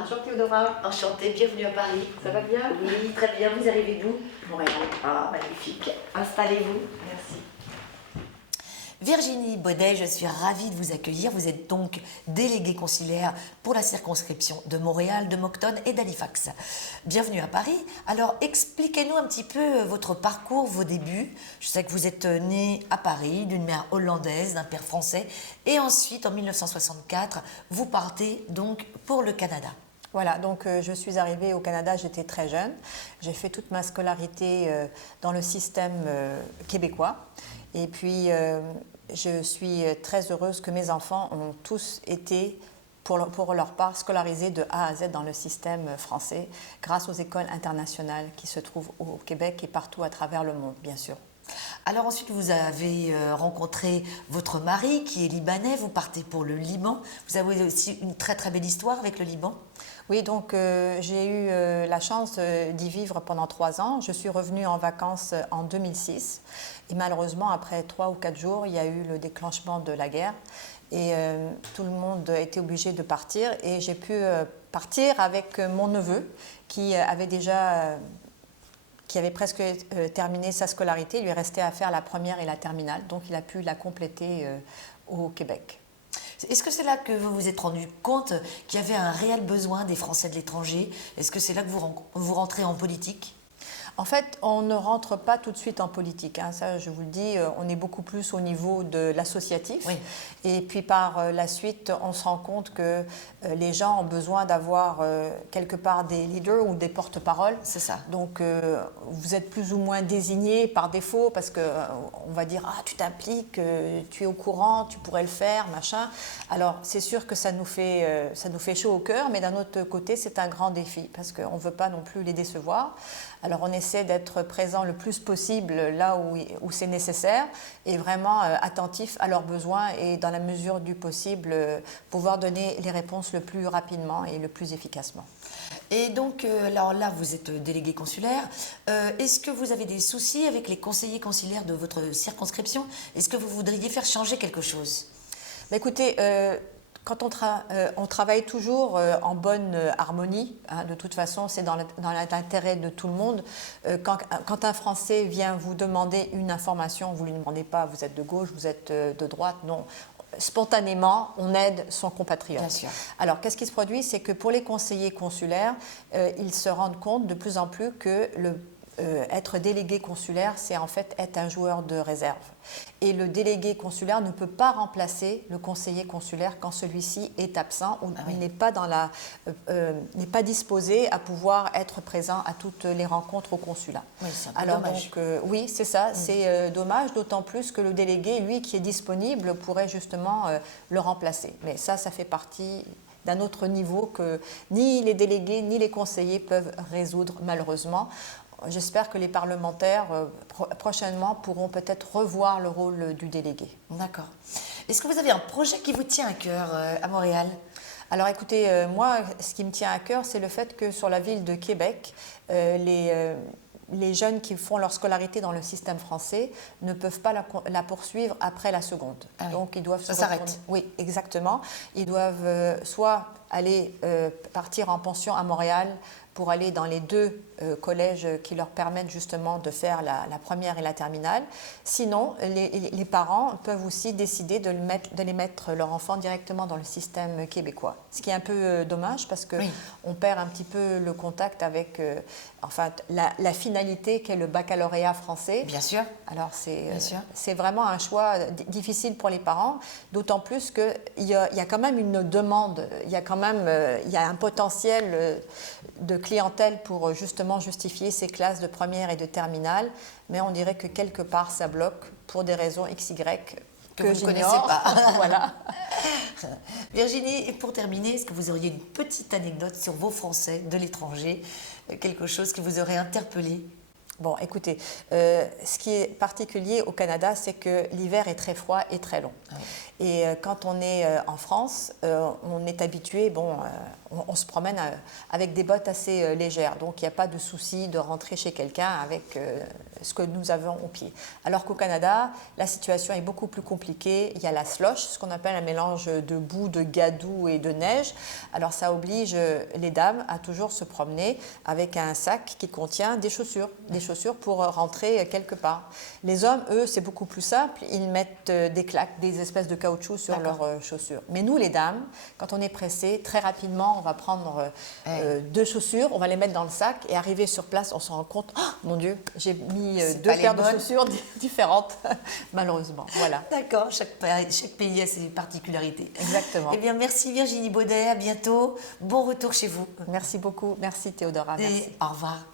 Enchantée Audora. Enchantée, bienvenue à Paris. Ça va bien? Oui, très bien. Vous arrivez d'où? Montréal. Ah, magnifique. Installez-vous. Merci. Virginie Baudet, je suis ravie de vous accueillir. Vous êtes donc déléguée consulaire pour la circonscription de Montréal, de Moncton et d'Halifax. Bienvenue à Paris. Alors, expliquez-nous un petit peu votre parcours, vos débuts. Je sais que vous êtes née à Paris, d'une mère hollandaise, d'un père français. Et ensuite, en 1964, vous partez donc pour le Canada. Voilà, donc je suis arrivée au Canada, j'étais très jeune. J'ai fait toute ma scolarité dans le système québécois. Et puis, je suis très heureuse que mes enfants ont tous été, pour leur part, scolarisés de A à Z dans le système français, grâce aux écoles internationales qui se trouvent au Québec et partout à travers le monde, bien sûr. Alors ensuite, vous avez rencontré votre mari qui est libanais, vous partez pour le Liban. Vous avez aussi une très très belle histoire avec le Liban. Oui, donc j'ai eu la chance d'y vivre pendant 3 ans. Je suis revenue en vacances en 2006 et malheureusement, après 3 ou 4 jours, il y a eu le déclenchement de la guerre et tout le monde a été obligé de partir et j'ai pu partir avec mon neveu qui avait presque terminé sa scolarité. Il lui restait à faire la première et la terminale, donc il a pu la compléter au Québec. Est-ce que c'est là que vous vous êtes rendu compte qu'il y avait un réel besoin des Français de l'étranger? Est-ce que c'est là que vous rentrez en politique? En fait, on ne rentre pas tout de suite en politique, hein. Ça, je vous le dis, on est beaucoup plus au niveau de l'associatif. Oui. Et puis par la suite, on se rend compte que les gens ont besoin d'avoir quelque part des leaders ou des porte-paroles. C'est ça. Donc, vous êtes plus ou moins désigné par défaut parce qu'on va dire « Ah, tu t'impliques, tu es au courant, tu pourrais le faire, machin ». Alors, c'est sûr que ça nous fait chaud au cœur, mais d'un autre côté, c'est un grand défi parce qu'on ne veut pas non plus les décevoir. Alors on essaie d'être présent le plus possible là où c'est nécessaire et vraiment attentif à leurs besoins et dans la mesure du possible pouvoir donner les réponses le plus rapidement et le plus efficacement. Et donc, alors là, vous êtes délégué consulaire. Est-ce que vous avez des soucis avec les conseillers consulaires de votre circonscription? Est-ce que vous voudriez faire changer quelque chose? Écoutez, quand on travaille toujours en bonne harmonie, hein, de toute façon, c'est dans l'intérêt de tout le monde. Quand un Français vient vous demander une information, vous ne lui demandez pas, vous êtes de gauche, vous êtes de droite, non. Spontanément, on aide son compatriote. Bien sûr. Alors, qu'est-ce qui se produit? C'est que pour les conseillers consulaires, ils se rendent compte de plus en plus que être délégué consulaire, c'est en fait être un joueur de réserve. Et le délégué consulaire ne peut pas remplacer le conseiller consulaire quand celui-ci est absent ou n'est pas disposé à pouvoir être présent à toutes les rencontres au consulat. Oui, c'est un peu dommage. Donc, oui, c'est ça, c'est dommage, d'autant plus que le délégué, lui, qui est disponible, pourrait justement le remplacer. Mais ça fait partie d'un autre niveau que ni les délégués ni les conseillers peuvent résoudre, malheureusement. J'espère que les parlementaires, prochainement, pourront peut-être revoir le rôle du délégué. D'accord. Est-ce que vous avez un projet qui vous tient à cœur à Montréal? Alors écoutez, moi, ce qui me tient à cœur, c'est le fait que sur la ville de Québec, les jeunes qui font leur scolarité dans le système français ne peuvent pas la poursuivre après la seconde. Ah oui. Donc ils doivent Ça s'arrête. Oui, exactement. Ils doivent soit aller partir en pension à Montréal pour aller dans les 2 collèges qui leur permettent justement de faire la première et la terminale. Sinon, les parents peuvent aussi décider de les mettre leur enfant directement dans le système québécois. Ce qui est un peu dommage parce qu'on perd un petit peu le contact avec la finalité qu'est le baccalauréat français. Bien sûr. Alors c'est vraiment un choix difficile pour les parents, d'autant plus qu'il y a quand même une demande, il y a un potentiel de clientèle pour justement justifier ces classes de première et de terminale, mais on dirait que quelque part ça bloque pour des raisons XY que vous ne connaissez pas. Voilà. Virginie, et pour terminer, est-ce que vous auriez une petite anecdote sur vos Français de l'étranger, quelque chose qui vous aurait interpellé? Bon, écoutez, ce qui est particulier au Canada, c'est que l'hiver est très froid et très long. Ah oui. Et quand on est en France, on est habitué, on se promène avec des bottes assez légères. Donc il n'y a pas de souci de rentrer chez quelqu'un avec ce que nous avons au pied. Alors qu'au Canada, la situation est beaucoup plus compliquée. Il y a la slush, ce qu'on appelle un mélange de boue, de gadou et de neige. Alors ça oblige les dames à toujours se promener avec un sac qui contient des chaussures pour rentrer quelque part. Les hommes, eux, c'est beaucoup plus simple. Ils mettent des claques, des espèces de caoutchouc sur leurs chaussures. Mais nous, les dames, quand on est pressé, très rapidement, on va prendre deux chaussures, on va les mettre dans le sac et arriver sur place, on se rend compte, oh, mon Dieu, j'ai mis deux paires de chaussures différentes, malheureusement. Voilà. D'accord, chaque pays a ses particularités. Exactement. Eh bien, merci Virginie Baudet, à bientôt. Bon retour chez vous. Merci beaucoup. Merci Théodora. Merci. Et au revoir.